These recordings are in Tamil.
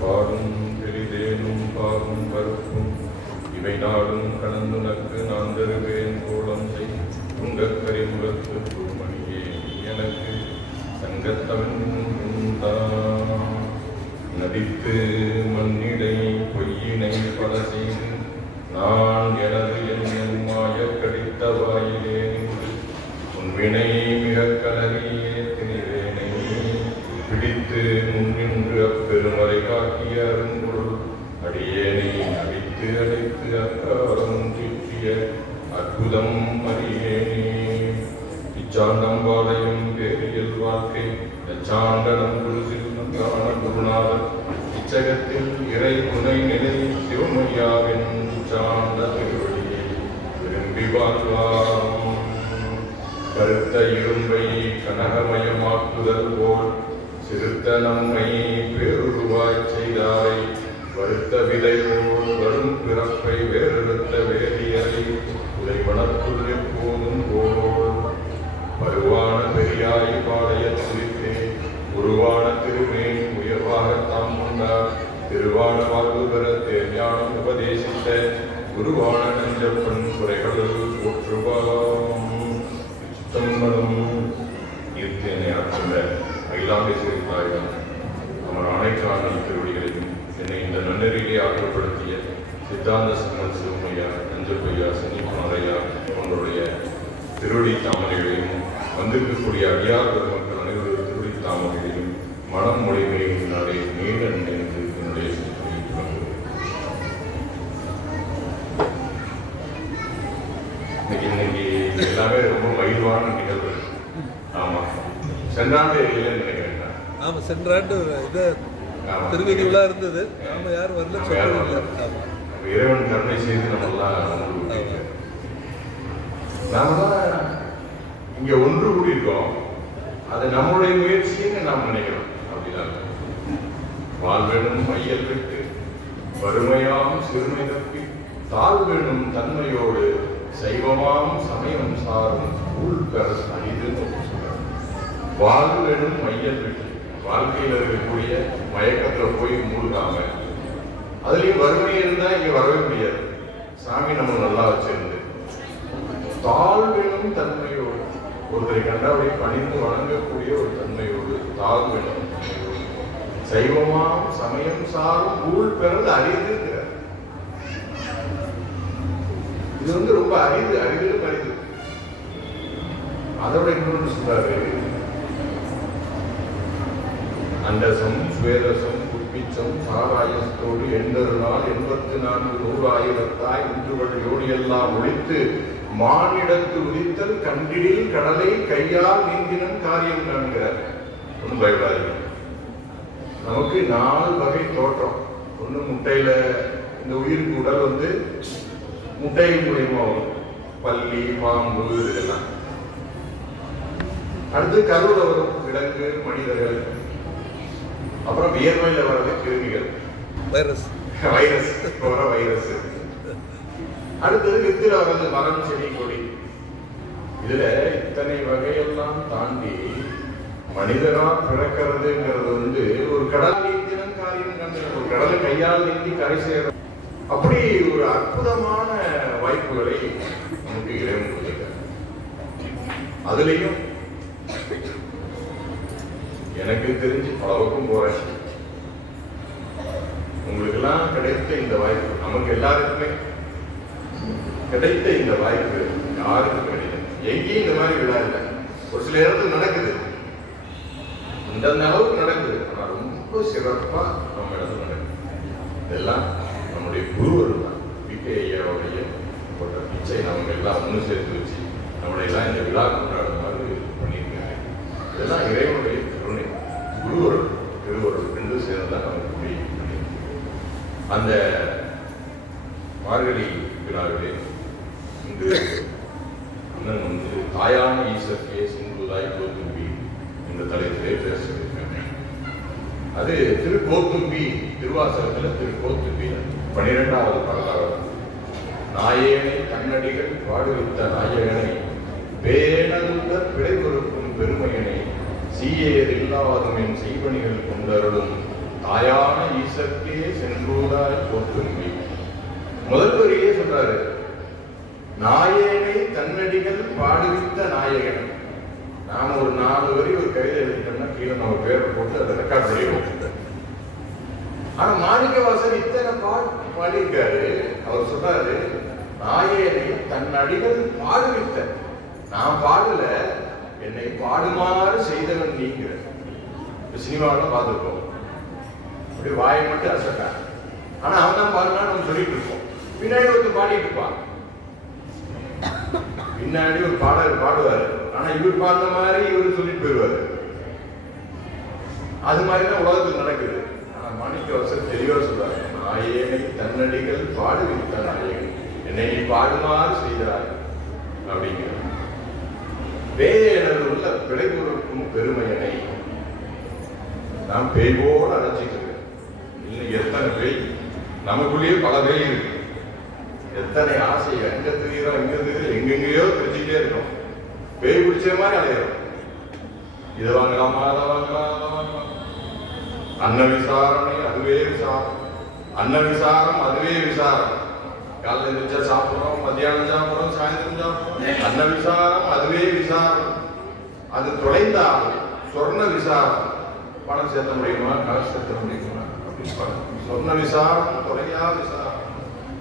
பாலும் பெரிதேனும் பாகும் பருப்பும் இவை நாடும் கலந்துனக்கு நான் தருவேன் கோலம் செய் துங்கக்கரிமுகத்து பூமணியே எனக்கு சங்கத்தவன் நதித்து மண்ணிடை பொய்யினை பல செய்து நான் எனது என் மாய கடித்த வாயிலே உன்வினை மிக கலரியே திணிவேனை பிடித்து முன்னின்று அப்பெருமறை காட்டிய அருங்குள் அடியேனை அடித்து அடைத்து அக்காரம் தீட்டிய அற்புதம் அறியேனே. இச்சாண்டம் வாழையும் பேரியல் வாழ்க்கை எச்சாண்டனம் குருசில் நன்றான குருநாதர் இச்சகத்தில் இறை துணை நிலை சிவமையாவின் சாண்ட திருவடியை விரும்பி வாழ்வாம். கருத்த இரும்பை கனகமயமாக்குதல் போல் சிறுத்த நம்மை பேருருவாய் செய்தாரை வருத்த விதை போல் வரும் பிறப்பை வேறெடுத்த வேதியரை உதைவனக்குள் எப்போதும் போல் வருவான பெரியாய் பாளைய துளித்தே உருவான திருமேனி உயர்வாக தாம் கொண்டார் திருவான வாழ்வு பெற தேஞானம் உபதேசித்த குருவான நஞ்சப்பன் குறைகளில் போற்றுவாம். சித்தம்பரம் ஈர்த்தேனை ஆற்றுள்ள அகிலாண்டேஸ்வரி தாயிடம் அவர் அனைக்கான திருவடிகளையும் என்னை இந்த நன்னெறியிலே ஆற்றப்படுத்திய சித்தாந்த சங்கர் சிவமையா நஞ்சப்பையா சனீபனையா போன்றவருடைய திருவடி தாமரைகளையும் வந்திருக்கக்கூடிய அடியார் பெருமக்கள் அனைவருடைய திருவடி தாமரைகளையும் மனம் மொழிமையினாலே நீண்ட நினைந்து என்னுடைய இன்னைக்கு எல்லாமே ரொம்ப மகிழ்வான நிகழ்வு. ஆமா, சென்றாண்டு இல்லைன்னு நினைக்கிறேன். ஆமா, சென்றாண்டு இது திருவதி விழா இருந்தது. நாம யாரும் வரல, இறைவன் கருணை செய்து நம்மெல்லாம் நாமதான் இங்க ஒன்று கூடியிருக்கோம். அது நம்மளுடைய முயற்சின்னு நாம் நினைக்கிறோம். அப்படிதான் வாழ்வேணும் மையல் விட்டு வறுமையாம் சிறுமை தப்பி தாழ்வேணும் தன்மையோடு சைவமாம் சமயம் சாரும் ஊழ்கர அரிது. வாழ்வேணும் மையல் விட்டு வாழ்க்கையில் இருக்கக்கூடிய மயக்கத்துல போய் மூழ்காம, அதுலயும் வறுமை இருந்தா இங்க வரவே முடியாது. சாமி நம்ம நல்லா வச்சிருந்து தாழ்வெனும் தன்மையோடு ஒருத்தரை கண்டாவை பணிந்து வணங்கக்கூடிய ஒரு தன்மையோடு தாழ்வெனும் சைவமாம் சமயம் சாரும் ஊழ் பெறது அரிதுங்கிறார். இது ரொம்ப அரிது, அரிதிலும் அரிது. அதோட இன்னொன்று சொல்றாரு, அண்டசம் சுவேதசம் குப்பிச்சம் சாராயத்தோடு 84,100,000 இன்றுவள் யோடியெல்லாம் ஒழித்து மானிடத்து உதித்தல் கண்டிடில் கடலை கையால் நீந்தினன் காரியம் காண்கிறார். ஒன்றும் பயப்படாதீங்க. நமக்கு 4 வகை தோற்றம். ஒன்று முட்டையில இந்த உயிருக்கு உடல் முட்டை மூலியமா வரும், பல்லி பாம்பு இதெல்லாம். அடுத்து கருவுல வரும் விலங்கு மனிதர்கள். அப்புறம் வியர்வையில வர்றது கிருமிகள், வைரஸ் வைரஸ். அடுத்தது வித்துல வர்றது மரம் செடி கொடி. இதுல இத்தனை வகையெல்லாம் தாண்டி மனிதரா பிறக்கிறதுங்கிறது ஒரு கடல் நீந்தினம் காரியம் கண்டின ஒரு கடலை கையால் நீந்தி கரை சேர அப்படி ஒரு அற்புதமான வாய்ப்புகளை நமக்கு இறைவன் கொடுத்திருக்கார். அதுலயும் எனக்கு தெரிஞ்சு பலவுக்கும் போறேன். உங்களுக்கு எல்லாம் கிடைத்த இந்த வாய்ப்பு, நமக்கு எல்லாருக்குமே கிடைத்த இந்த வாய்ப்பு யாருக்கும் கிடையாது. எங்கேயும் இந்த மாதிரி விழா இல்லை. ஒரு சில இடத்துல நடக்குது, இந்த அளவுக்கு நடக்குது, ஆனா ரொம்ப சிறப்பா நம்ம இடத்துல நடக்குது. இதெல்லாம் நம்முடைய குருவர் தான். பிகே ஐயாவுடைய போட்ட பிச்சை நம்ம எல்லாம் ஒன்று சேர்த்து வச்சு நம்மளை எல்லாம் இந்த விழா கொண்டாடுற மாதிரி பண்ணியிருக்காங்க. இதெல்லாம் இறைவனுடைய கருணை. குருவர் திருவருள் ரெண்டு சேர்ந்துதான் நமக்கு முடியும். அந்த மார்கழி விழாவிலே இன்று அண்ணன் தாயான ஈசற்கே சிந்துதாய் கோத்தும்பி என்ற தலைப்பிலே பேச இருக்காங்க. அது திருக்கோத்தும்பி, திருவாசகத்துல திருக்கோத்தும்பி 12வது பாடலாகும். நாயேனை கண்ணடிகள் பாடுவித்த நாயகனை வேணதுதர் பிழை பொறுக்கும் பெருமையனை சீயேர் இல்லாதும் என் செய்வணிகள் கொண்டருளும் தாயான ஈசற்கே சென்றூராய் போற்றும்பி. முதல் வரியே சொல்றாரு, நாயேனை தன்னடிகள் பாடுவித்த நாயகன். நாம ஒரு 4 வரி ஒரு கவிதை எழுதிட்டோம்னா கீழே நம்ம பேரை போட்டு அதை ரெக்கார்ட் பண்ணி வச்சுட்டோம். ஆனா மாணிக்கவாசகர் இத்தனை பாடியிருக்காரு. அவர் சொல்றாரு, நாயேனை தன் அடிகள் பாடுவித்த. நான் பாடல, என்னை பாடுமாறு செய்தவன் நீங்கிற. சினிமாவெல்லாம் பார்த்துருக்கோம், அப்படி வாயை மட்டும் அசட்டா. ஆனா அவன் தான் பாடுனான்னு நம்ம சொல்லிட்டு இருப்போம். பின்னாடி ஒருத்தர் பாடிட்டு இருப்பான், பின்னாடி ஒரு பாடகர் பாடுவாரு. ஆனா இவர் பாடுற மாதிரி இவர் சொல்லிட்டு போயிடுவாரு. அது மாதிரிதான் உலகத்தில் நடக்குது. ஆனா மாணிக்கவாசகர் தெளிவா சொல்றாரு, நாயேனை தன்னடிகள் பாடுவித்த நாயகன், என்னை நீ பாடுமாறு செய்கிறாய் அப்படிங்கிற. பேயனது உள்ள பிழை பொறுக்கும் பெருமையனை நாம் பேய் போல அடைச்சிட்டு இருக்கோம். இன்னும் எத்தனை பேய் நமக்குள்ளேயே பல பேய் இருக்கு. எத்தனை ஆசை எங்க தெரிகிறோம், எங்க தெரியும், எங்கெங்கயோ தெரிஞ்சுட்டே இருக்கோம். பேய் பிடிச்ச மாதிரி அலையிறோம். இதை வாங்கலாமா, அதை வாங்கலாம். அன்ன விசாரணை அதுவே விசாரம், அன்ன விசாரம் அதுவே விசாரம். காலையில் எழுந்திரிச்சா சாப்பிட்றோம், மத்தியானம் சாப்பிட்றோம், சாயந்தரம் சாப்பிட்றோம். அன்ன விசாரம் அதுவே விசாரம். அது தொலைந்தால் சொர்ண விசாரம். பணம் சேர்த்த முடியுமா, காசு சேர்த்த முடியுமா அப்படின்னு சொன்ன விசாரம் தொலையா விசாரம்.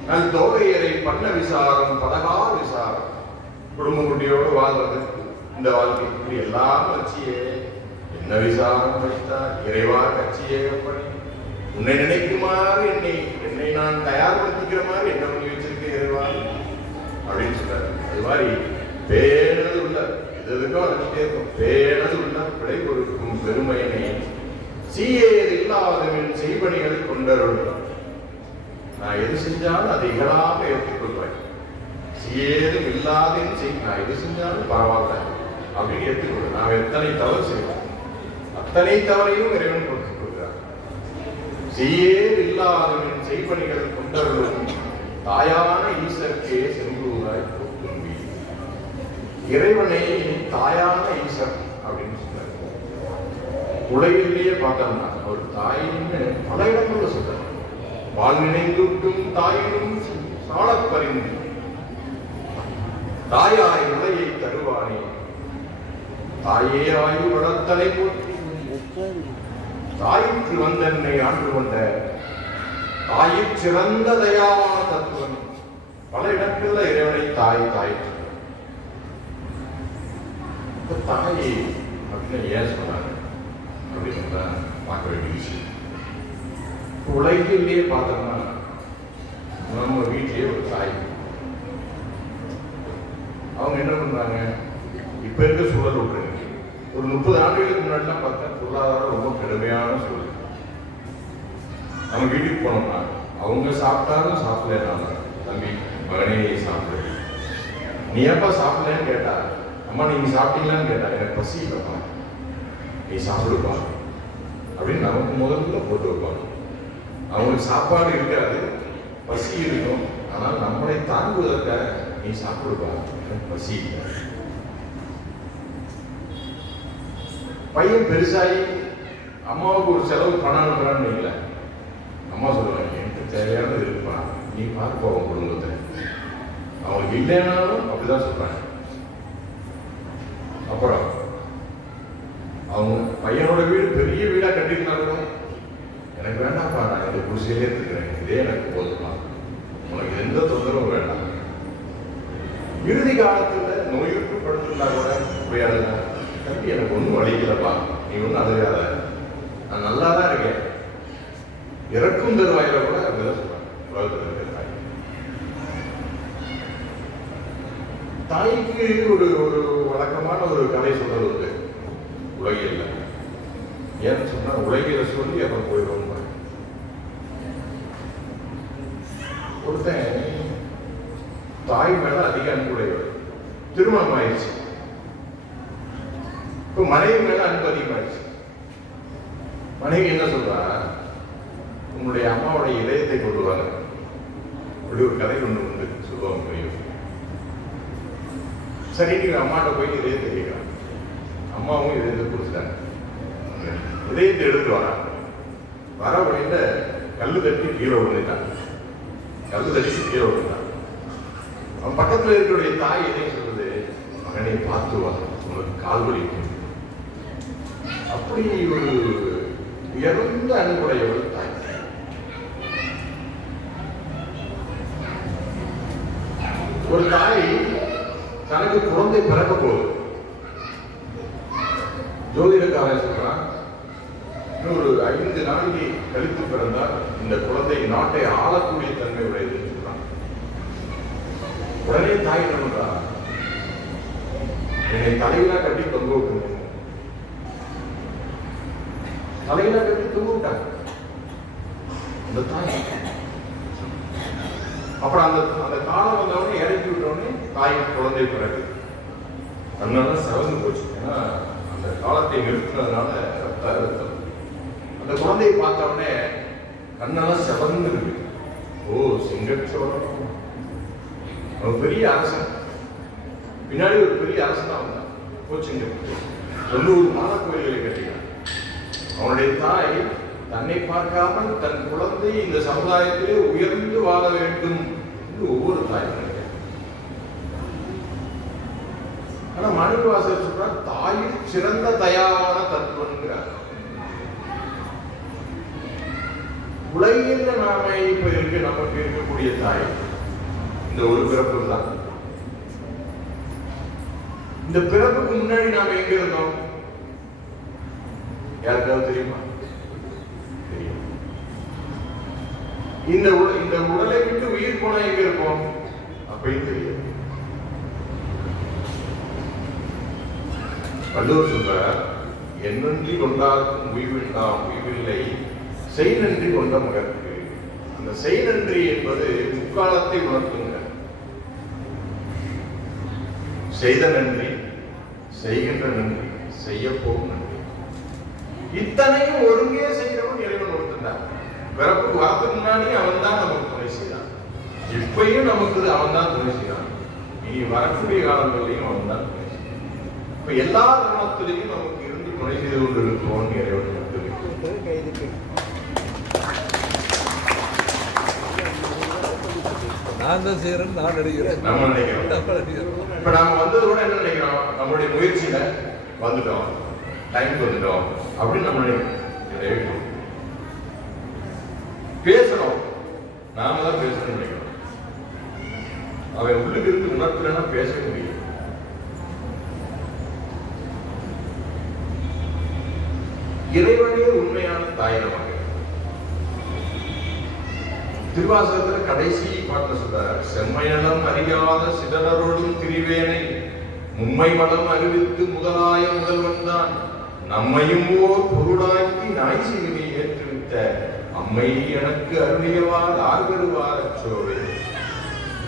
நல் தோகையரை பண்ண விசாரம் பதகா விசாரம். குடும்ப குட்டியோடு வாழ்றது இந்த வாழ்க்கை. இப்படி எல்லாம் வச்சியே என்ன விசாரம் வைத்தார் இறைவா கட்சியே பண்ணி. உன்னை நினைக்குமாறு என்னை நான் தயார்படுத்திக்கிற மாதிரி என்ன பண்ணி வச்சிருக்கேன் இறைவா அப்படின்னு சொல்றாரு. அது மாதிரி பேணது உள்ள இதுக்கும் வச்சுட்டே இருக்கும். பேணது உள்ள பிழை பொறுக்கும் பெருமையினை சீயேது இல்லாதவன் செய்பணிகளை கொண்டருள்ளார். நான் எது செஞ்சாலும் அதை இகழாம ஏற்றுக்கொள்வேன். சீயேதும் இல்லாதேன்னு செய், நான் எது செஞ்சாலும் பரவாயில்ல அப்படின்னு ஏற்றுக்கொள்வேன். நான் எத்தனை தவறு செய்வோம், அத்தனை தவறையும் இறைவன் கொடுத்துக் கொள்கிறார். சீயேது இல்லாதவன் செய்பணிகளை கொண்டருளும் தாயான ஈசற்கே சென்றூராய் போற்றும்பி. இறைவனை தாயான ஈசர் அப்படின்னு சொல்றாரு. உலகிலேயே பார்த்தோம்னா ஒரு தாயின்னு பல இடங்கள்ல சொல்றாரு. வாழ் நினைந்துட்டும் தாயினும் சாலப் பறிந்து தாயாய் உலகை தருவானே. தாயே ஆயு வளர்த்தலை போற்றி தாயிற்கு வந்தென்னை ஆண்டு கொண்ட தாயிற் சிறந்த தயாவான தத்துவம். பல இடங்கள்ல இறைவனை தாய் தாய் தாய் அப்படின்னு ஏன் சொன்னாங்க அப்படின்னு பார்க்க வேண்டிய விஷயம். உலகிலேயே பார்த்தோம்னா நம்ம வீட்டிலேயே ஒரு தாய், அவங்க என்ன பண்றாங்க, இப்ப இருக்க சூழல் விட்டுருங்க. ஒரு 30 ஆண்டுகளுக்கு முன்னாடிலாம் பார்த்தா பொருளாதாரம் ரொம்ப கடுமையான சூழல். நம்ம வீட்டுக்கு போனோம்னா அவங்க சாப்பிட்டாலும் சாப்பிடலாம், தம்பி மகனே சாப்பிடு, நீ ஏப்பா சாப்பிடலன்னு கேட்டா, அம்மா நீங்க சாப்பிட்டீங்களான்னு கேட்டா, எனக்கு பசி இல்லைப்பா நீ சாப்பிடுப்பா அப்படின்னு நமக்கு முதல்ல போட்டு வைப்பாங்க. அவங்களுக்கு சாப்பாடு இருக்காது, பசி இருக்கும். ஆனால் நம்மளை தாங்குவதற்காக நீ சாப்பிடுப்பா பசி இல்லை. பையன் பெருசாகி அம்மாவுக்கு ஒரு செலவு பணம் அனுப்புறான்னு இல்லை, அம்மா சொல்லுவாங்க எனக்கு தேவையானது இருப்பா நீ பார்ப்பா உன் குடும்பத்தை. அவங்களுக்கு இல்லைனாலும் அப்படிதான் சொல்றாங்க. அப்புறம் அவங்க பையனோட வீடு பெரிய வீடா கட்டியிருந்தாலும் எனக்கு வேண்டாம்ப்பா, நான் இந்த குடிசையிலே இருக்கிறேன், இதே எனக்கு போதுமா, உனக்கு எந்த தொந்தரவும் வேண்டாம். இறுதி காலத்துல நோயுற்று படுத்திருந்தா கூட போய் அழுதா, தம்பி எனக்கு ஒன்றும் வலிக்கலப்பா, நீ ஒன்றும் அழுகாத, நான் நல்லா தான் இருக்கேன். இறக்கும் தருவாயில கூட அப்படிதான் சொல்றாங்க உலகத்தில் இருக்கிற தாய். தாய்க்கு ஒரு ஒரு வழக்கமான ஒரு கதை சொல்றது உண்டு உலகியல்ல. ஏன்னு சொன்னா உலகில சொல்லி அப்புறம் போயிடுவோம். ஒருத்தன் தாய் மேல அதிக அன்புடையவர், திருமணம் ஆயிடுச்சு. இப்ப மனைவி மேல அன்பு அதிகமாயிடுச்சு. மனைவி என்ன சொல்றா, உன்னுடைய அம்மாவுடைய இதயத்தை கொண்டு வாங்க. அப்படி ஒரு கதை ஒண்ணு உண்டு சொல்லுவாங்க புரியும். சரி நீங்க அம்மாட்ட போய் இதயத்தை கேட்கலாம். அம்மாவும் இதயத்தை கொடுத்துட்டாங்க, இதயத்தை எடுத்து வராங்க. வர வழியில கல்லு தட்டி கீழே விழுந்துட்டான். கல்லு தட்டி கீழே விழுந்தான். அவன் பக்கத்துல இருக்கிற தாய் எதையும் சொல்லுது, மகனை பார்த்து வா, உனக்கு கால் வலிக்கும். அப்படி ஒரு உயர்ந்த அன்புடைய ஒரு தாய். ஒரு தாய் தனக்கு குழந்தை பிறக்க போகுது. ஜோதிடக்காரன் சொல்றான், இன்னொரு 5 நாளைக்கு கழித்து பிறந்தால் இந்த குழந்தை நாட்டை ஆளக்கூடிய தன்மை உடையதுன்னு சொல்றான். உடனே தாய் என்ன பண்றா, என்னை தலையிலா கட்டி தொங்க விட்டுருங்க. தலையிலா கட்டி தொங்க விட்டாங்க அந்த தாய். அப்புறம் அந்த காலம் வந்தவொடனே இறக்கி விட்டவொடனே தாய் குழந்தை பிறகு அதனால செவந்து போச்சு. ஏன்னா அந்த காலத்தை நிறுத்தினதுனால ரத்த அழுத்தம். அந்த குழந்தையை பார்த்த உடனே கண்ணெல்லாம் செவந்து இருக்கு. ஓ, சிங்கச்சோழன் அவன் பெரிய அரசன், பின்னாடி ஒரு பெரிய அரசன் தான் வந்தான். கோச்சிங்க 90 மாத கோயில்களை கட்டினான். அவனுடைய தாய் தன்னை பார்க்காமல் தன் குழந்தை இந்த சமுதாயத்திலே உயர்ந்து வாழ வேண்டும் என்று ஒவ்வொரு தாயும் நினைக்கிறார். ஆனா மாணிக்கவாசகர் சொல்றார், தாயில் சிறந்த தயாவான தத்துவங்கிறார். உலகில் நாம இப்ப நமக்கு இருக்கக்கூடிய தாய் இந்த ஒரு பிறப்பு தான். இந்த பிறப்புக்கு முன்னாடி நாம எங்க இருந்தோம் யாருக்காவது தெரியுமா? தெரியும். இந்த உடலை விட்டு உயிர் போனா எங்க இருப்போம் அப்படின்னு தெரியும். வள்ளுவர் சொல்றார், என்னன்றி கொண்டாருக்கும் உய்வில்லாம் உய்வில்லை, செய் நன்றி கொண்ட மகற்கு. அந்த செய் நன்றி என்பது முக்காலத்தை உணர்த்துங்க. செய்த நன்றி, செய்கின்ற நன்றி, செய்ய போகும் நன்றி. இத்தனையும் ஒருங்கே செய்கிறவன் இறைவன் ஒருத்தன். பிறப்புக்கு வரத்துக்கு முன்னாடி அவன் தான் நமக்கு துணை செய்தான். இப்பயும் நமக்கு அவன் தான் துணை செய்தான். இனி வரக்கூடிய காலங்களிலையும் அவன் தான் துணை செய்தான். இப்ப எல்லா தருணத்திலையும் நமக்கு இருந்து துணை செய்து கொண்டு இருக்கிறோம் இறைவன் மட்டுமே. நான் தான் செய்யறேன், நான் நடிக்கிறேன், நம்ம நினைக்கிறோம். இப்ப நாம வந்தது கூட என்ன நினைக்கிறோம், நம்மளுடைய முயற்சியில வந்துட்டோம், டைம் வந்துட்டோம் அப்படின்னு நம்ம நினைக்கிறோம். பேசணும், நாம தான் பேசணும்னு நினைக்கிறோம். அவன் உள்ளுக்கு இருந்து உணர்த்துலன்னா பேச முடியும். இறைவனே உண்மையான தாய் நமக்கு. திருவாசகத்துல கடைசி பாட்டுல சொல்றார், செம்மையலம் அறியாத சிதறரோடும் திரிவேனை மும்மை மலம் அறிவித்து முதலாய முதல்வன் தான் நம்மையும் ஓர் பொருளாக்கி நாய்சிவினை ஏற்றுவித்த அம்மை எனக்கு அருளியவார் ஆர்வருவார் அச்சோவே.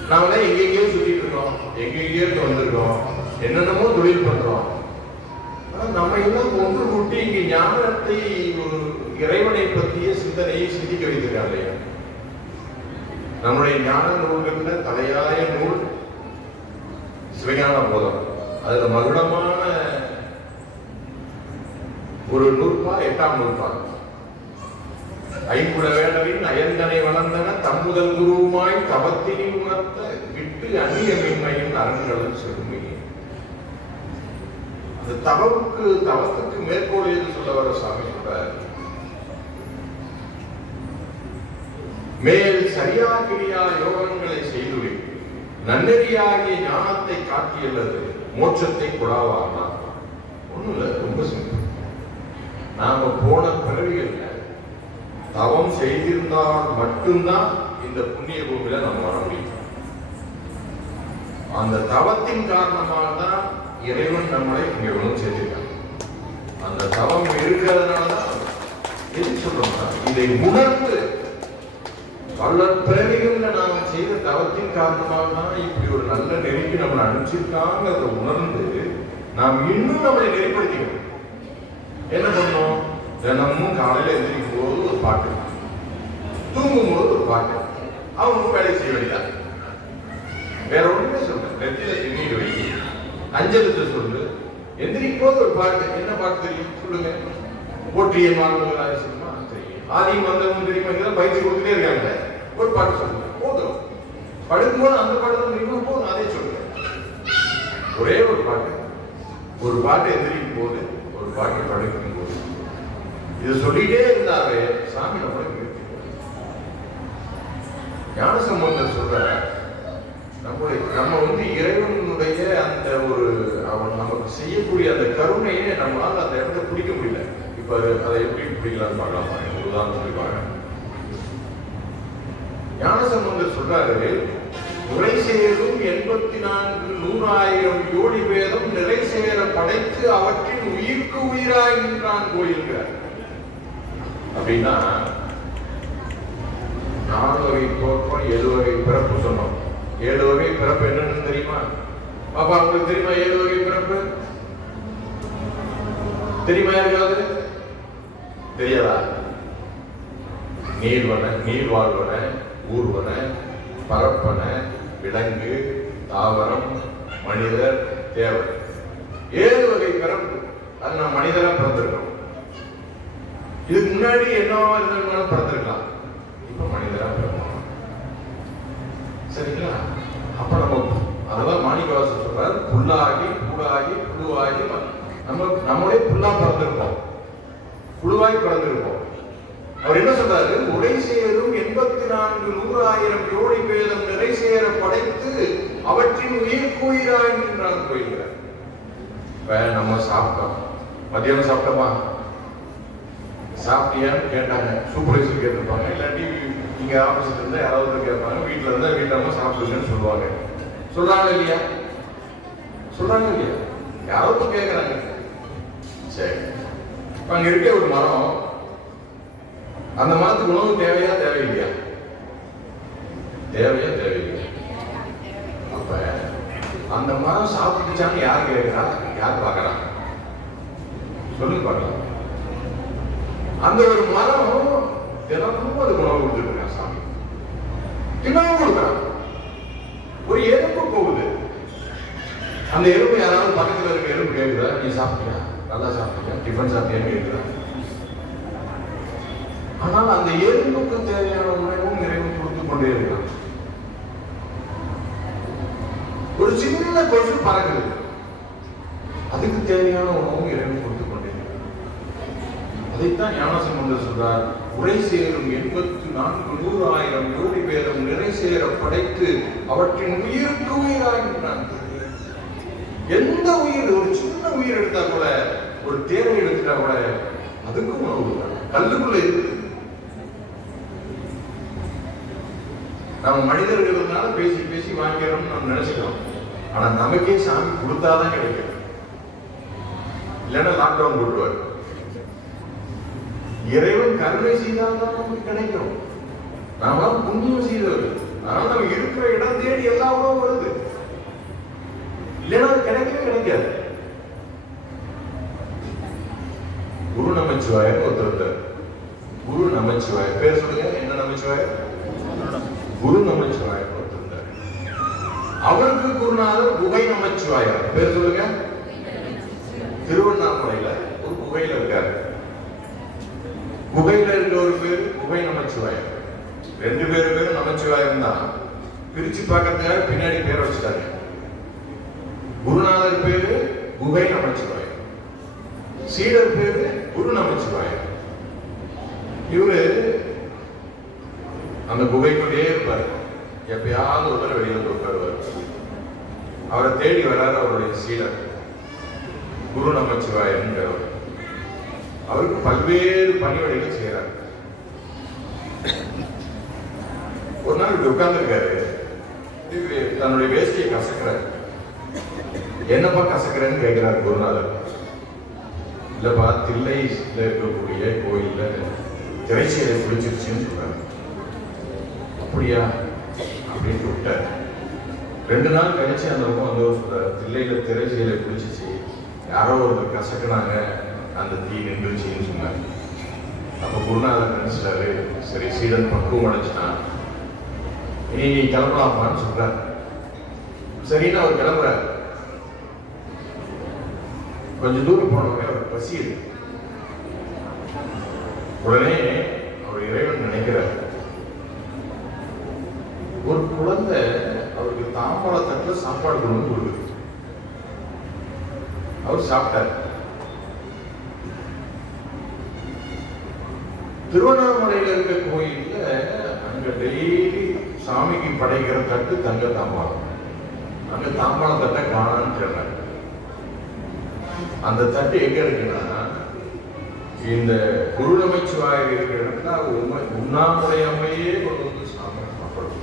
நாம தான் எங்கெங்கேயோ சுத்திட்டு இருக்கோம், எங்கெங்கேயோ வந்திருக்கோம், என்னென்னமோ தொழில் பண்றோம். நம்ம எல்லாம் ஒன்று கூட்டி இங்க ஞானத்தை, ஒரு இறைவனை பற்றிய சிந்தனையை சிந்திக்க வைத்திருக்காங்க. நம்முடைய ஞான நூல்கள்ல தலையாய நூல் சிவஞான போதம். அதுல மகுடமான ஒரு நூற்பா 8ஆம் நூற்பா. ஐம்புல வேடரின் அயந்தனை வளர்ந்தன தம்முதல் குருவுமாய் தவத்தினை உணர்த்த விட்டு அந்நியமின்மையின் அரண்களும் செருமை. அந்த தவத்துக்கு மேற்கோள் என்று சொல்ல வர சாமி சொல்றார், மேல் சரியாகிரியா யோகங்களை செய்துவை நன்னெறியாகிய ஞானத்தை காட்டியுள்ளது மோட்சத்தை கொடாவானா. ஒண்ணும் இல்ல, ரொம்ப சிம்பிள். நாம போன பிறவிகள்ல தவம் செய்திருந்தால் மட்டும்தான் இந்த புண்ணிய பூமியில நம்ம வர முடியும். அந்த தவத்தின் காரணமாக தான் இறைவன் நம்மளை இங்க ஒன்றும் செஞ்சிருக்காங்க. அந்த தவம் இருக்கிறதுனாலதான் எது சொல்றோம்னா, இதை உணர்ந்து பல பிறவிகள்ல நாம் செய்த தவத்தின் காரணமாக தான் இப்படி ஒரு நல்ல நெறிக்கு நம்மளை அனுப்பிச்சிருக்காங்கிறத உணர்ந்து நாம் இன்னும் நம்மளை நெறிப்படுத்திக்கணும். என்ன பண்ணோம், தினமும் காலையில எந்திரிக்கும் போது ஒரு பாட்டு, தூங்கும் போது ஒரு பாட்டு, அவங்க வேலை செய்ய வேண்டியதான். வேற ஒண்ணுமே சொல்றேன், நெத்தியில திண்ணீர் வை, அஞ்சலத்தை சொல்லு, எந்திரிக்கும் போது ஒரு பாட்டு. என்ன பாட்டு தெரியும் சொல்லுங்க? போற்றிய மாணவர்களாக சொல்லுமா தெரியும். ஆதியும் வந்தவங்க தெரியுமா, இதெல்லாம் பயிற்சி கொடுத்துட்டே இருக்காங்க. ஒரு பாட்டு சொல்லுங்க போதும். படுக்கும்போது அந்த பாட்டு தான் தெரியுமா, போதும் அதே சொல்லுங்க. ஒரே ஒரு பாட்டு, ஒரு பாட்டு எந்திரிக்கும் போது, ஒரு பாட்டு படுக்கும் போது, இது சொல்லிட்டே இருந்தாவே சாமி நம்மளுக்கு ஞானசம்பந்தர் சொல்ற நம்ம வந்து இறைவனுடைய அந்த ஒரு அவன் நமக்கு செய்யக்கூடிய அந்த கருணையை நம்மளால அந்த இடத்த பிடிக்க முடியல. இப்ப அதை எப்படி பிடிக்கலாம்னு பார்க்கலாம். உதாரணம் சொல்லி பாருங்க. ஞானசம்பந்தர் சொல்றாரு, உரை சேரும் 84,100,000 கோடி வேதம் நிறை சேர படைத்து அவற்றின் உயிர்க்கு உயிராய் நின்றான் கோயில்கிறார். அப்படின்னா 4 வகை தோற்றம் 7 வகை பிறப்பு சொன்னோம். 7 வகை பிறப்பு என்னன்னு தெரியுமா? பாப்பா உங்களுக்கு தெரியுமா 7 வகை பிறப்பு? தெரியுமா யாருக்காவது? தெரியாதா? நீர்வன, நீர்வாழ்வன, ஊர்வன, பரப்பன, விலங்கு, தாவரம், மனிதர், தேவர். 7 வகை பிறப்பு. அது நான் மனிதரா பிறந்திருக்கோம். இதுக்கு முன்னாடி என்னவா இருந்தாலும் பிறந்திருக்கலாம். இப்ப மனிதரா பிறந்தோம். சரிங்களா? அப்ப நம்ம அதெல்லாம் மாணிக்கவாசகர் சொல்றாரு, புல்லாகி புல்லாகி புழுவாகி நம்மளே புல்லா பிறந்திருக்கோம், புழுவாய் பிறந்திருக்கோம். அவர் என்ன சொல்றாரு, உரை சேரும் 84,100,000 கோடி வேதம் நிறை சேர படைத்து அவற்றின் உயிர்க்கு உயிராய் நின்றான் கோயில்கிறார். இப்ப நம்ம சாப்பிட்டோம், மத்தியானம் சாப்பிட்டோமா? சாப்பிட்டியான்னு கேட்டாங்க, சூப்பர்வைசர் கேட்டிருப்பாங்க, இல்லாட்டி இங்க ஆபீஸ்ல இருந்தா யாராவது கேட்பாங்க, வீட்டுல இருந்தா வீட்டாம சாப்பிடுங்கன்னு சொல்லுவாங்க. சொல்றாங்க இல்லையா? சொல்றாங்க இல்லையா? யாராவது கேட்கறாங்க. சரி, அங்க இருக்க ஒரு மரம், அந்த மரத்துக்கு உணவு தேவையா தேவையில்லையா? தேவையா தேவையில்லையா? அப்ப அந்த மரம் சாப்பிட்டுச்சான்னு யார் கேட்கிறா? யார் பார்க்கறா? சொல்லுங்க பார்க்கலாம். அந்த ஒரு மரம் தினமும் அதுக்கு உணவு கொடுத்துருக்கான் சாமி, தினமும் கொடுக்குறான். ஒரு எறும்பு போகுது, அந்த எறும்பு யாராவது பக்கத்துல இருக்க எறும்பு கேட்குதா, நீ சாப்பிட்டியா, நல்லா சாப்பிட்டியா, டிஃபன் சாப்பிட்டியான்னு கேட்குதா? ஆனால் அந்த எறும்புக்கு தேவையான உணவும் இறைவன் கொடுத்து கொண்டே இருக்கான். ஒரு சின்ன கொசு பறக்குது, அதுக்கு தேவையான உணவும் இறைவன் கொடுத்து கொண்டே இருக்கான். அதைத்தான் ஞானசம்பந்தர் சொல்றார், உரை சேரும் 84,100,000 கோடி வேதம் நிறை சேர படைத்து அவற்றின் உயிருக்கு உயிராய் நின்றான். எந்த உயிர், ஒரு சின்ன உயிர் எடுத்தா கூட, ஒரு தேரை எடுத்துட்டா கூட அதுக்கும் உணவு கல்லுக்குள்ள இருக்குது. நம்ம மனிதர்கள்னால பேசி பேசி வாங்கிறோம்னு நம்ம நினைச்சுக்கிறோம். ஆனா நமக்கே சாமி கொடுத்தாதான் கிடைக்கும், இல்லைன்னா லாக்டவுன் போட்டுவார். இறைவன் கருணை செய்தால் தான் நமக்கு கிடைக்கும். நாம புண்ணியம் செய்தவர்கள், ஆனால் நம்ம இருக்கிற இடம் தேடி எல்லா உணவும் வருது, இல்லைன்னா கிடைக்கவே கிடைக்காது. குரு நமச்சிவாயர் ஒருத்தர், குரு நமச்சிவாயர் பேர் சொல்லுங்க, என்ன நமச்சிவாயர்? குரு நமச்சிவாயர் ஒருத்தர். அவருக்கு குருநாதர் குகை நமச்சிவாயர் பேர் சொல்லுங்க. திருவண்ணாமலையில ஒரு குகையில இருக்காரு. குகையில இருக்க ஒரு பேரு குகை நமச்சிவாயர். 2 பேரும் நமச்சிவாயம் தான். பிரிச்சு பார்க்கறதுக்காக பின்னாடி பேர் வச்சுட்டாங்க. குருநாதர் பேரு குகை நமச்சிவாயர், சீடர் பேரு குரு நமச்சிவாயர். இவரு அந்த குகைக்குள்ளேயே இருப்பார். எப்பயாவது ஒருத்தர் வெளியில உட்காருவார். அவரை தேடி வராரு அவருடைய சீடர் குரு நமச்சிவாயர். அவருக்கு பல்வேறு பணிவிடைகள் செய்யறாரு. ஒரு நாள் இப்படி உட்கார்ந்துருக்காரு, தன்னுடைய வேஷ்டியை கசக்கிறார். என்னப்பா கசக்கிறேன்னு கேட்கிறார் குருநாதர். இல்லப்பா, தில்லையில இருக்கக்கூடிய கோயில்ல திரைச்சீலை குளிச்சிருச்சுன்னு சொல்றாரு. அப்படியா அப்படின்னு விட்டார். 2 நாள் கழிச்சு அந்த பக்கம் வந்து சொல்றாரு, தில்லையில திரைச்சீலை குளிச்சிச்சு, யாரோ ஒருத்தர் கசக்குனாங்க, அந்த தீ நின்றுச்சின்னு சொன்னார். அப்ப குருநாதர் நினைச்சிட்டாரு, சரி சீடன் பக்குவம் அடைச்சிட்டான், இனி நீ கிளம்பலாமான்னு சொல்றார். சரின்னு அவர் கிளம்புறாரு. கொஞ்சம் தூரம் போனவங்க அவர் பசி இருக்கு. உடனே சாப்பாடு கொண்டு வந்து கொடுக்குது. அவர் சாப்பிட்டார். திருவண்ணாமலையில் இருக்க கோயில்ல அங்க டெய்லி சாமிக்கு படைக்கிற தட்டு தங்க தாம்பாளம். அங்க தாம்பாளம் தட்டை காணான்னு சொல்றாங்க. அந்த தட்டு எங்க இருக்குன்னா இந்த குரு நமச்சிவாயர் இருக்கிற இடத்துல உண்ணாமுறை அம்மையே கொண்டு வந்து சாமி சாப்பிடும்.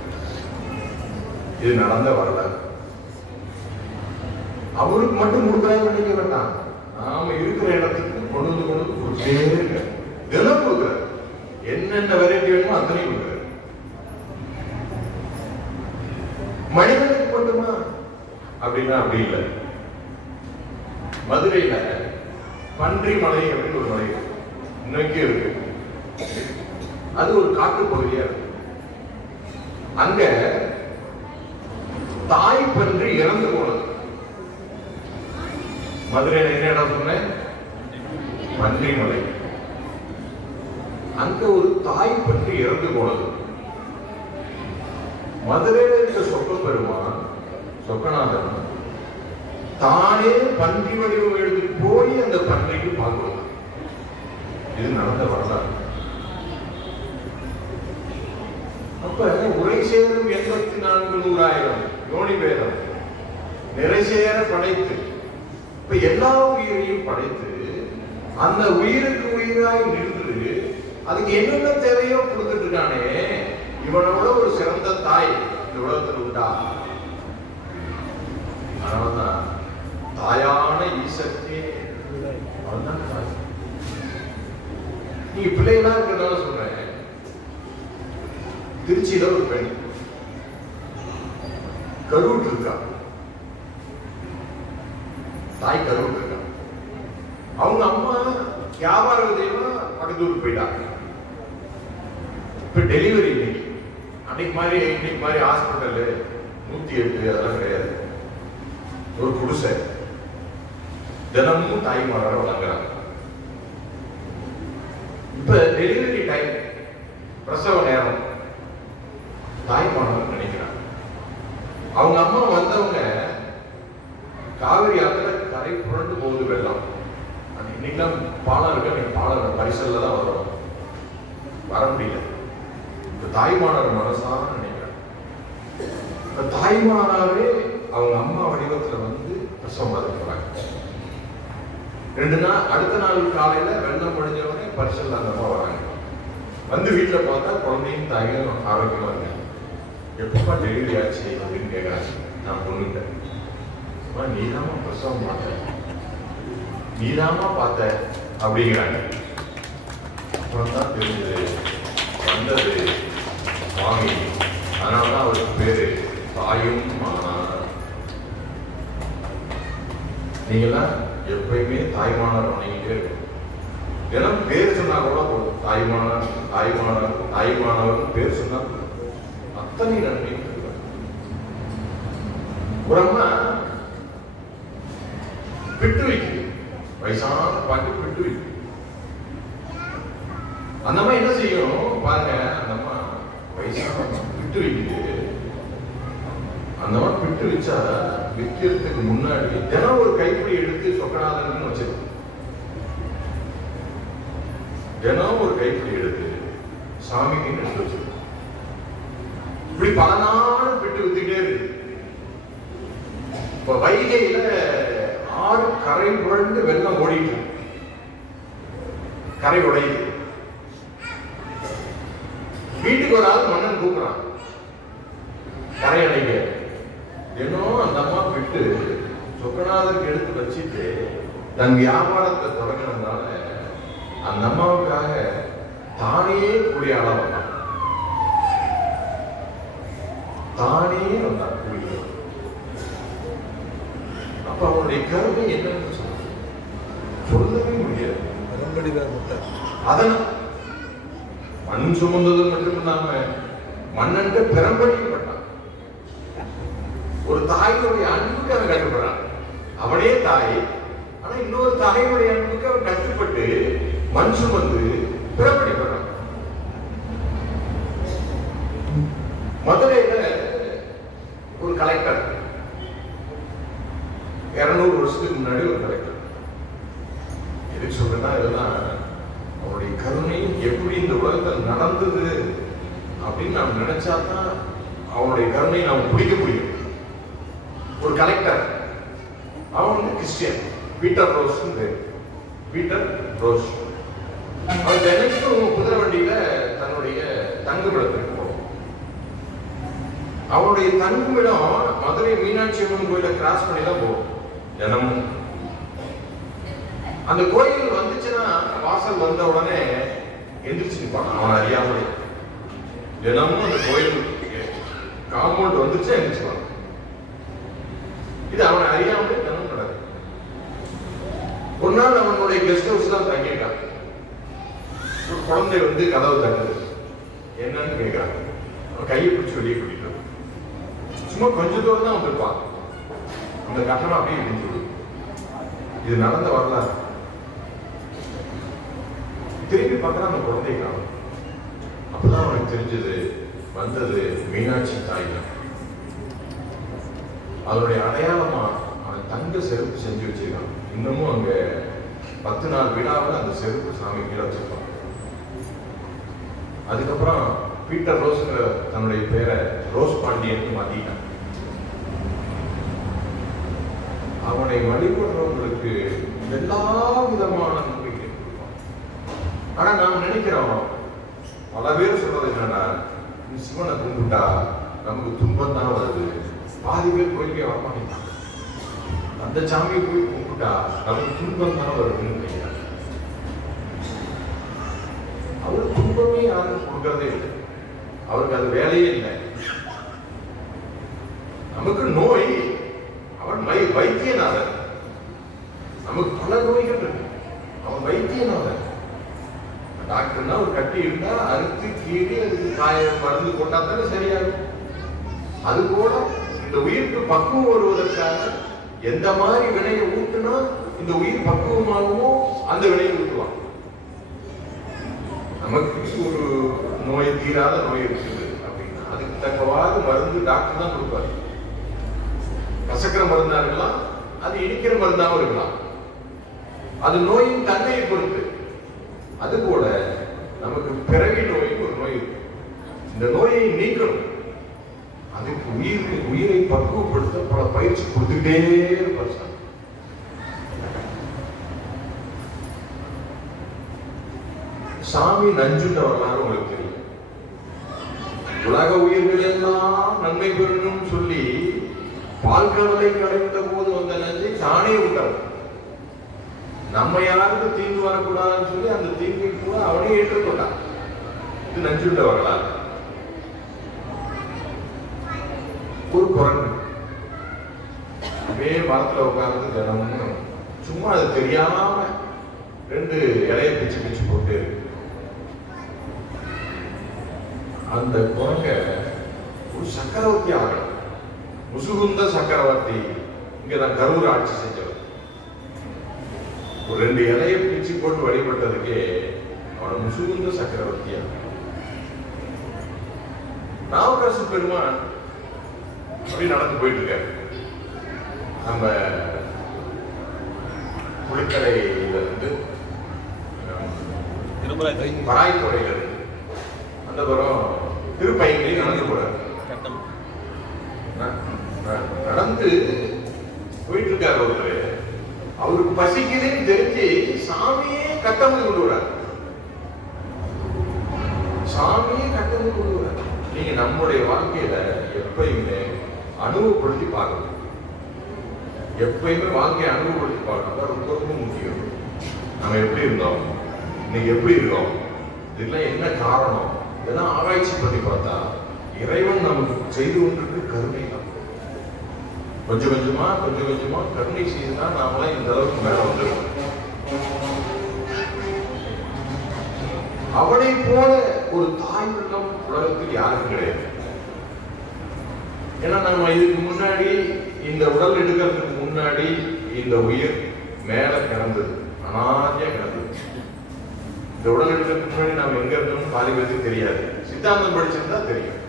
இது நடந்த வரலாறு. அவருக்கு மட்டும் கொடுக்காது நினைக்க வேண்டாம். நாம இருக்கிற இடத்துக்கு கொண்டு வந்து கொடுத்தே இருக்க. தினம் கொடுக்குறாரு. என்னென்ன வெரைட்டி வேணுமோ அத்தனையும் கொடுக்குறாரு. மனிதனுக்கு மட்டுமா அப்படின்னா அப்படி இல்லை. மதுரையில பன்றி மலை அப்படின்னு ஒரு மலை இன்னைக்கு இருக்கு. அது ஒரு காட்டு பகுதியா இருக்கு. அங்க தாய் பன்றி இறந்து போனது. மதுரையில என்ன இடம் சொன்னேன்? பன்றி மலை. அங்க ஒரு தாய் பன்றி இறந்து போனது. மதுரையில இருக்க சொக்க பெருமான் சொக்கநாதன் தானே பன்றி வடிவம் எடுத்து போய் அந்த பன்றிக்கு பார்க்கணும். இது நடந்த வரலாறு. அப்ப உரை சேரும் 84,100,000 யோனி பேதம் நிறை சேர படைத்து இப்ப எல்லா உயிரையும் படைத்து அந்த உயிருக்கு உயிராய் நின்று அதுக்கு என்னென்ன தேவையோ கொடுத்துட்டு இருக்கானே, இவனோட ஒரு சிறந்த தாய் இந்த உலகத்தில் உண்டா? அதனாலதான் தாயான ஈசக்தி. நீங்க பிள்ளைகளா இருக்கிறதால சொல்றேன். திருச்சியில ஒரு பெண் கருவுட்டு இருக்கா. தாய் கருவுட்டு இருக்கா. அவங்க அம்மா வியாபார விதையமா பக்கத்தூருக்கு போயிட்டாங்க. இப்ப டெலிவரி இன்னைக்கு மாதிரி ஹாஸ்பிட்டல் 108 அதெல்லாம் கிடையாது. ஒரு குடிசை. தினமும் தாய்மார வழங்குறாங்க. இப்ப டெலிவரி டைம், பிரசவ நேரம், தாய்மானவர் நினைக்கிறாங்க. அவங்க அம்மா வந்தவங்க காவிரி ஆத்துல கரை புரண்டு போகுது வெள்ளம். இன்னைக்கெல்லாம் பாலம் இருக்கு. நீங்க பாலம் பரிசல்ல தான் வரும். வர முடியல. இந்த தாய்மானவர் மனசான நினைக்கிறாங்க. இப்ப தாய்மானாவே அவங்க அம்மா வடிவத்துல வந்து பிரசவம் பார்த்துட்டு போறாங்க. 2 நாள் அடுத்த நாள் காலையில வெள்ளம் முடிஞ்சவனே பரிசல் அந்த அம்மா வராங்க. வந்து வீட்டுல பார்த்தா குழந்தையும் தாயும் ஆரோக்கியமா இருக்காங்க. எப்பப்பா டெலிவரி ஆச்சு அப்படின்னு கேட்கறாங்க. நான் பொண்ணுட்டேன். நீதாமா பிரசவம் பார்த்த, நீதாமா பார்த்த அப்படிங்கிறாங்க. அப்புறம் தான் தெரிஞ்சது வந்தது சுவாமி. அதனாலதான் அவருக்கு பேரு தாயும் மானார். நீங்களாம் எப்பயுமே தாய்மானார் வணங்கிட்டே இருக்கும். ஏன்னா பேர் சொன்னா கூட போதும். தாய்மானார் தாய்மானார் தாய்மானவர் பேர் சொன்னா அத்தனை நன்மை. ஒரு அம்மா பிட்டு வைக்குது. வயசான பாட்டு பிட்டு வைக்குது. அந்த அம்மா என்ன செய்யணும் பாருங்க. அந்த அம்மா வயசான பிட்டு வைக்குது. அந்த அம்மா பிட்டு வச்சா விற்கிறதுக்கு முன்னாடி தினம் ஒரு கைப்பிடி எடுத்து சொக்கநாதன் வச்சிருக்கோம். தினம் ஒரு கைப்பிடி எடுத்து சாமிக்கு எடுத்து வச்சிருக்கோம். இப்படி பல நாள் பிட்டு வித்துக்கிட்டே இருக்கு. இப்ப வைகையில ஆறு கரை புரண்டு வெள்ளம் ஓடிட்டு கரை உடையுது. வீட்டுக்கு ஒரு ஆள் மன்னன் கூப்பிடுறான் கரை அடைக்க. தினம் அந்த அம்மா விட்டு சொக்கநாதருக்கு எடுத்து வச்சுட்டு தன் வியாபாரத்தை தொடங்கினதுனால அந்த அம்மாவுக்காக தானே கூடிய ஆளா வந்தான். தானே வந்தான் கூடிய. அப்ப அவனுடைய கருணை என்னன்னு சொல்லவே முடியாது. அதனால் மண் சுமந்தது மட்டும் இல்லாம மன்னன் பெரம்படிக்கப்பட்டான். ஒரு தாயினுடைய அன்புக்கு அவன் கட்டுப்படுறான். அவனே தாய். ஆனா இன்னொரு தாயினுடைய அன்புக்கு அவன் கட்டுப்பட்டு மண் சுமந்து பெரம்படிப்படுறான். மதுரையில ஒரு கலெக்டர் 200 வருஷத்துக்கு முன்னாடி ஒரு கலெக்டர். எதுக்கு சொல்றேன்னா, இதெல்லாம் அவருடைய கருணை எப்படி இந்த உலகத்தில் நடந்தது அப்படின்னு நாம் நினைச்சாதான் அவனுடைய கருணை நாம் பிடிக்க முடியும். ஒரு கலெக்டர், அவன் வந்து Christian, Peter Ross. Peter Ross அவர் தினைக்கும் குதிரை வண்டியில தன்னுடைய தங்குமிடத்திற்கு போவோம். அவனுடைய தங்குமிடம் மதுரை மீனாட்சி அம்மன் கோயிலை கிராஸ் பண்ணி தான் போகும் தினமும். அந்த கோயில் வந்துச்சுன்னா வாசல் வந்த உடனே எந்திரிச்சு நிற்பான் அவன் அறியாமலே. தினமும் அந்த கோயில் காம்பவுண்ட் வந்துச்சு எந்திரிச்சுப்பான். இது அவனை அறியாமலே தினமும் நடக்கும். ஒரு நாள் அவனுடைய கெஸ்ட் ஹவுஸ் தான் தங்கிட்டான். ஒரு குழந்தை வந்து கதவு தங்குது. என்னன்னு கேட்கிறாங்க. அவன் கையை பிடிச்சி வெளியே கூட்டிட்டு சும்மா கொஞ்ச தூரம் தான் வந்திருப்பான். அந்த கட்டணம் அப்படியே இடிஞ்சு. இது நடந்த வரலாறு. திரும்பி பார்த்தா அந்த குழந்தை காணும். அப்பதான் அவனுக்கு தெரிஞ்சது வந்தது மீனாட்சி தாய் தான். அதனுடைய அடையாளமா அவன் தங்க செருப்பு செஞ்சு வச்சிருக்கான். இன்னமும் அங்க 10 நாள் விழாவில் அந்த செருப்பு சாமி கீழே வச்சிருப்பான். அதுக்கப்புறம் பீட்டர் ரோஸ்ங்கிற தன்னுடைய பேரை ரோஸ் பாண்டியன் மாத்திட்டான். அவனை வழிபடுறவங்களுக்கு எல்லா விதமான நம்பிக்கை கொடுப்பான். ஆனா நாம் நினைக்கிறோம், பல பேர் சொல்றது என்னன்னா, சிவனை கும்பிட்டா நமக்கு துன்பம் தான் வருது. பாதி பேர் கோயிலுக்கே வரமாட்டேங்கிறாங்க. அந்த சாமியை போய் கும்பிட்டா நமக்கு துன்பம் தான் வருதுன்னு நினைக்கிறாங்க. அவருக்கு துன்பமே யாரும் கொடுக்கறதே இல்லை. அவருக்கு அது வேலையே இல்லை. நமக்கு நோய், அவன் வைத்தியநாதன். நமக்கு பல நோய்கள் இருக்கு, அவன் வைத்தியநாதன். டாக்டர்னா ஒரு கட்டி இருந்தா அறுத்து கீழே அதுக்கு காய மருந்து போட்டா தானே சரியாகும். அது போல இந்த உயிருக்கு பக்குவம் வருவதற்காக எந்த மாதிரி வினையை ஊட்டுனா இந்த உயிர் பக்குவமாகவோ அந்த வினையை ஊட்டுவான். நமக்கு ஒரு நோய் தீராத நோய் இருக்குது அப்படின்னா அதுக்கு தக்கவாறு மருந்து டாக்டர் தான் கொடுப்பாரு. கசக்கிற மருந்தா இருக்கலாம், அது இனிக்கிற மருந்தாகவும் இருக்கலாம். அது நோயின் தன்மையை பொறுத்து. அது போல நமக்கு பிறவி நோய் ஒரு நோய் இருக்கு. இந்த நோயை நீக்கணும். அதுக்கு உயிரை பக்குவப்படுத்த பல பயிற்சி கொடுத்துட்டே இருப்பார். சாமி நஞ்சுன்ற வரலாறு உங்களுக்கு தெரியும். உலக உயிர்கள் எல்லாம் நன்மை பெறணும் சொல்லி பால்கடலை கடைந்த போது வந்த நஞ்சை தானே விட்டார். நம்ம யாருக்கு தீங்கு வரக்கூடாதுன்னு சொல்லி அந்த தீங்கை கூட அவனே ஏற்றுக்கொண்டான். இது நஞ்சுண்ட வரலாறு. ஒரு குரங்கு மரத்துல உட்கார்ந்து தினமும் சும்மா அது தெரியாம 2 இலையை பிச்சு பிச்சு போட்டு இருக்கு. அந்த குரங்க ஒரு சக்கரவர்த்தி ஆகணும். முசுகுந்த சக்கரவர்த்தி இங்கதான் கரூர் ஆட்சி செஞ்சவர். ஒரு 2 இலையை பிச்சு போட்டு வழிபட்டதுக்கே அவன முசுகுந்த சக்கரவர்த்தியா. நாவுக்கரசு பெருமான் அப்படி நடந்து போயிட்டு இருக்காரு. நம்ம புலிக்கடையில இருந்து பராய்த்துறையில இருந்து அந்த புறம் திருப்பயணி நடந்து போறாரு. நடந்து போயிட்டு இருக்காரு ஒருத்தர். அவருக்கு பசிக்குதுன்னு தெரிஞ்சு சாமியே கட்டமுடி கொண்டு வராரு. சாமியே கட்டமுடி கொண்டு வராரு. நீங்க நம்முடைய வாழ்க்கையில எப்பயுமே அனுபவப்படுத்தி பார்க்கணும். எப்பயுமே வாழ்க்கையை அனுபவப்படுத்தி பார்க்கணும். ரொம்ப ரொம்ப முக்கியம். நம்ம எப்படி இருந்தோம், இன்னைக்கு எப்படி இருக்கோம், இதெல்லாம் என்ன காரணம், இதெல்லாம் ஆராய்ச்சி பண்ணி பார்த்தா இறைவன் நமக்கு செய்து கொண்டிருக்கு கருணை தான். கொஞ்சம் கொஞ்சமா கருணை செய்துதான் நாமெல்லாம் இந்த அளவுக்கு மேல வந்துருக்கோம். அவனை போல ஒரு தாய் உள்ளம் உலகத்தில் யாருக்கும் கிடையாது. ஏன்னா நம்ம இதுக்கு முன்னாடி இந்த உடல் எடுக்கிறதுக்கு முன்னாடி இந்த உயிர் மேல கிடந்தது, அனாதியா கிடந்தது. இந்த உடல் எடுக்கிறதுக்கு முன்னாடி நாம எங்க இருந்தோம்னு பாதி பேருக்கு தெரியாது. சித்தாந்தம் படிச்சிருந்தா தெரியும்.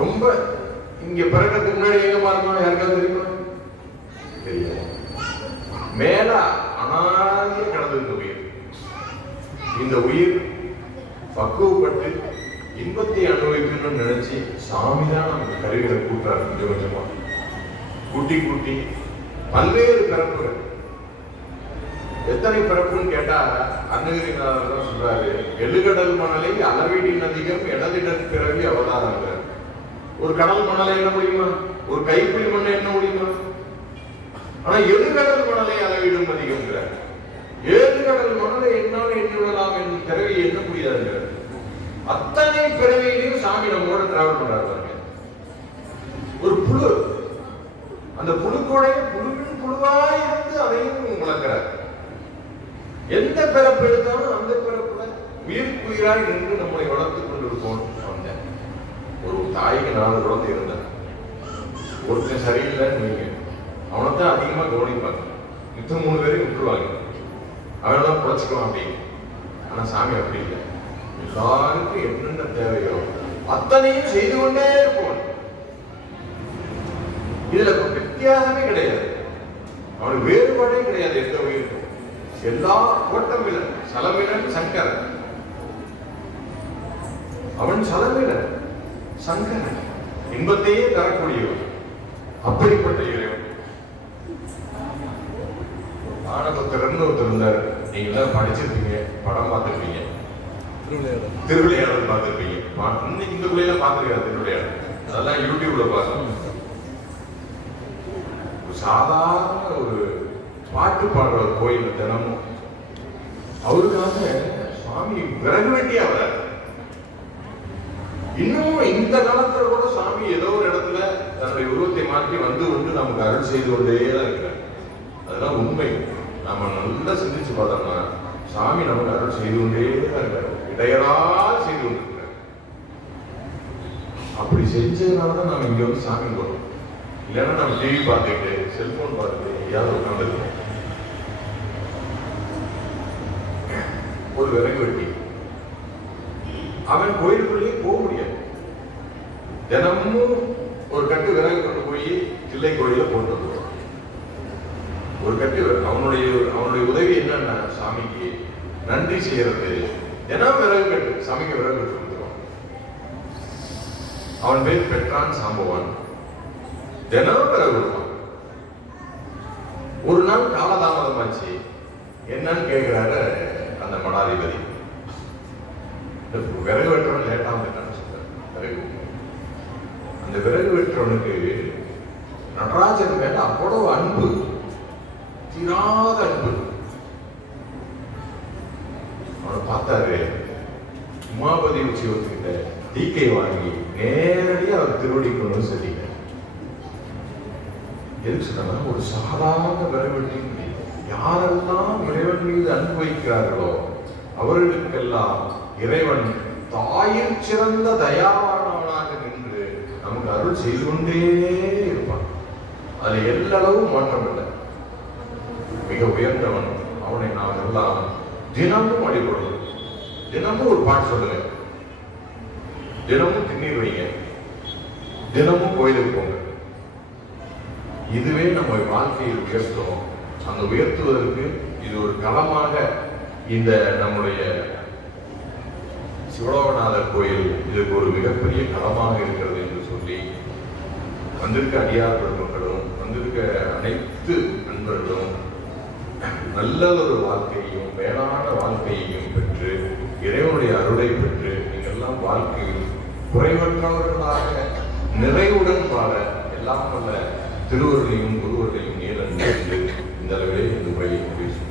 ரொம்ப இங்க பிறக்கிறதுக்கு முன்னாடி எங்க மாறணும் யாருக்காவது தெரியுமா? தெரியாது. மேல அனாதிய கடந்து இந்த உயிர். இந்த உயிர் பக்குவப்பட்டு இன்பத்தை அனுபவிக்கணும்னு நினைச்சு சாமி தான் நமக்கு கருவிகளை கூட்டுறாரு. கொஞ்சம் கொஞ்சமா கூட்டி கூட்டி பல்வேறு பிறப்புகள். எத்தனை பிறப்புன்னு கேட்டா அருணகிரிநாதர் தான் சொல்றாரு, எழுகடல் மணலை அளவீடின் அதிகம் இடதிடற் பிறவி அவதாரம். ஒரு கடல் மணலை என்ன முடியுமா? ஒரு கைப்பிடி மண்ணை என்ன முடியுமா? ஆனா எழுகடல் மணலை அளவீடும் அதிகம்ங்கிறார். ஏழுகடல் மணலை என்னால் எண்ணுவிடலாம் என்று பிறவி எண்ண முடியாதுங்கிறார். அத்தனை பிறவியிலையும் சாமி நம்மோட டிராவல் பண்றாரு. ஒரு புழு, அந்த புழுக்கோடைய புழுவின் புழுவாய் இருந்து அதையும் வளர்க்கிறார். எந்த பிறப்பு எடுத்தாலும் அந்த பிறப்புல உயிர்க்குயிராய் நின்று நம்மளை வளர்த்துக் கொண்டிருக்கோம். வந்தேன் ஒரு தாய்க்கு 4 குழந்தை இருந்தார். ஒருத்தன் சரியில்லைன்னு வைங்க, அவனைத்தான் அதிகமா கவனிப்பாங்க. மித்த 3 பேரையும் விட்டுருவாங்க, அவனதான் புழைச்சிக்கலாம் அப்படின்னு. ஆனா சாமி அப்படி இல்லை. எல்லாருக்கும் என்னென்ன தேவையோ அத்தனையும் செய்து கொண்டே இருப்போம். இதுல வித்தியாசமே கிடையாது, அவனுக்கு வேறுபாடே கிடையாது. எந்த உயிருக்கும் எல்லா கோட்டமிலன் சலமிலன் சங்கரன். அவன் சலமிலன் சங்கரன், இன்பத்தையே தரக்கூடியவன். அப்படிப்பட்ட இறைவன். ஆனபுத்திரன் ஒருத்தர் இருந்தார். நீங்க எல்லாம் படிச்சிருப்பீங்க, படம் பார்த்திருப்பீங்க, திருவிளையாடல் பார்த்திருப்பீங்க. இன்னைக்கு இந்த பிள்ளைல பார்த்திருக்காரு திருவிளையாடல். அதெல்லாம் யூடியூப்ல பார்க்கணும். சாதாரண ஒரு பாட்டு பாடுற கோயில் தினமும் அவருக்காக சுவாமி விறகு வெட்டியா வர. இன்னும் இந்த காலத்துல கூட சுவாமி ஏதோ ஒரு இடத்துல தன்னுடைய உருவத்தை மாற்றி வந்து நமக்கு அருள் செய்து கொண்டே தான் இருக்கிறார். அதெல்லாம் உண்மை. நாம நல்லா சிந்திச்சு பார்த்தோம்னா சாமி நமக்கு அருள் செய்து கொண்டே தான் இருக்கிறார். இடையரா செய்து கொண்டிருக்கிறார். அப்படி செஞ்சதுனாலதான் நாம இங்க வந்து சாமி போறோம். இல்லைன்னா நம்ம டிவி பார்த்துக்கிட்டு செல்போன் பார்த்துட்டு எங்கேயாவது உட்காந்துருக்கோம். ஒரு விறகு வெட்டி அவன் கோயிலுக்குள்ளேயே போக முடியாது. தினமும் ஒரு கட்டு விறகு கொண்டு போய் தில்லை கோயில போட்டு வந்துடுவான். ஒரு கட்டு அவனுடைய உதவி என்னன்னா சாமிக்கு நன்றி செய்யறது. தினம் விறகு கட்டு சாமிக்கு விறகு கட்டு வந்துடுவான். அவன் பேர் பெற்றான் சாம்பவான். தினம் விறகு விடுவான். ஒரு நாள் காலதாமதமாச்சு. என்னன்னு கேட்கிறாரு அந்த மடாதிபதி. விறகு வெட்டுறவன் லேட்டா வந்துட்டான்னு சொல்றாரு. அந்த விறகு வெட்டுறவனுக்கு நடராஜன் மேல அவ்வளவு அன்பு, தீராத அன்பு. அவனை பார்த்தாரு. உமாபதி உச்சிவத்துக்கிட்ட தீக்கை வாங்கி நேரடியாக அவர் திருவடி கொண்டு சொல்லிட்டார். எதுக்கு சொன்னா, ஒரு சாதாரண விறகு வெட்டி யாரெல்லாம் இறைவன் மீது அன்பு வைக்கிறார்களோ அவர்களுக்கெல்லாம் இறைவன் தாயில் சிறந்த தயாவானவனாக நின்று நமக்கு அருள் செய்து கொண்டே இருப்பான். அதுல எல்லளவும் மாற்றம் இல்லை. மிக உயர்ந்தவன். அவனை நாம் எல்லாம் தினமும் வழிபடுவோம். தினமும் ஒரு பாட்டு சொல்லுங்க, தினமும் திண்ணீர் வைங்க, தினமும் கோயிலுக்கு போங்க. இதுவே நம்ம வாழ்க்கையில் உயர்த்தும். அந்த உயர்த்துவதற்கு இது ஒரு களமாக இந்த நம்முடைய சிவலோகநாதர் கோயில் இதுக்கு ஒரு மிகப்பெரிய களமாக இருக்கிறது என்று சொல்லி வந்திருக்க அடியார் பெருமக்களும் வந்திருக்க அனைத்து நண்பர்களும் நல்ல ஒரு வாழ்க்கையையும் மேலான வாழ்க்கையையும் பெற்று இறைவனுடைய அருளை பெற்று நீங்கள்லாம் வாழ்க்கையில் குறைவற்றவர்களாக நிறைவுடன் வாழ எல்லாம் வல்ல திருவருளையும் குருவர்களையும் நேரன் இந்த அளவிலே இந்த உரையை முடிவு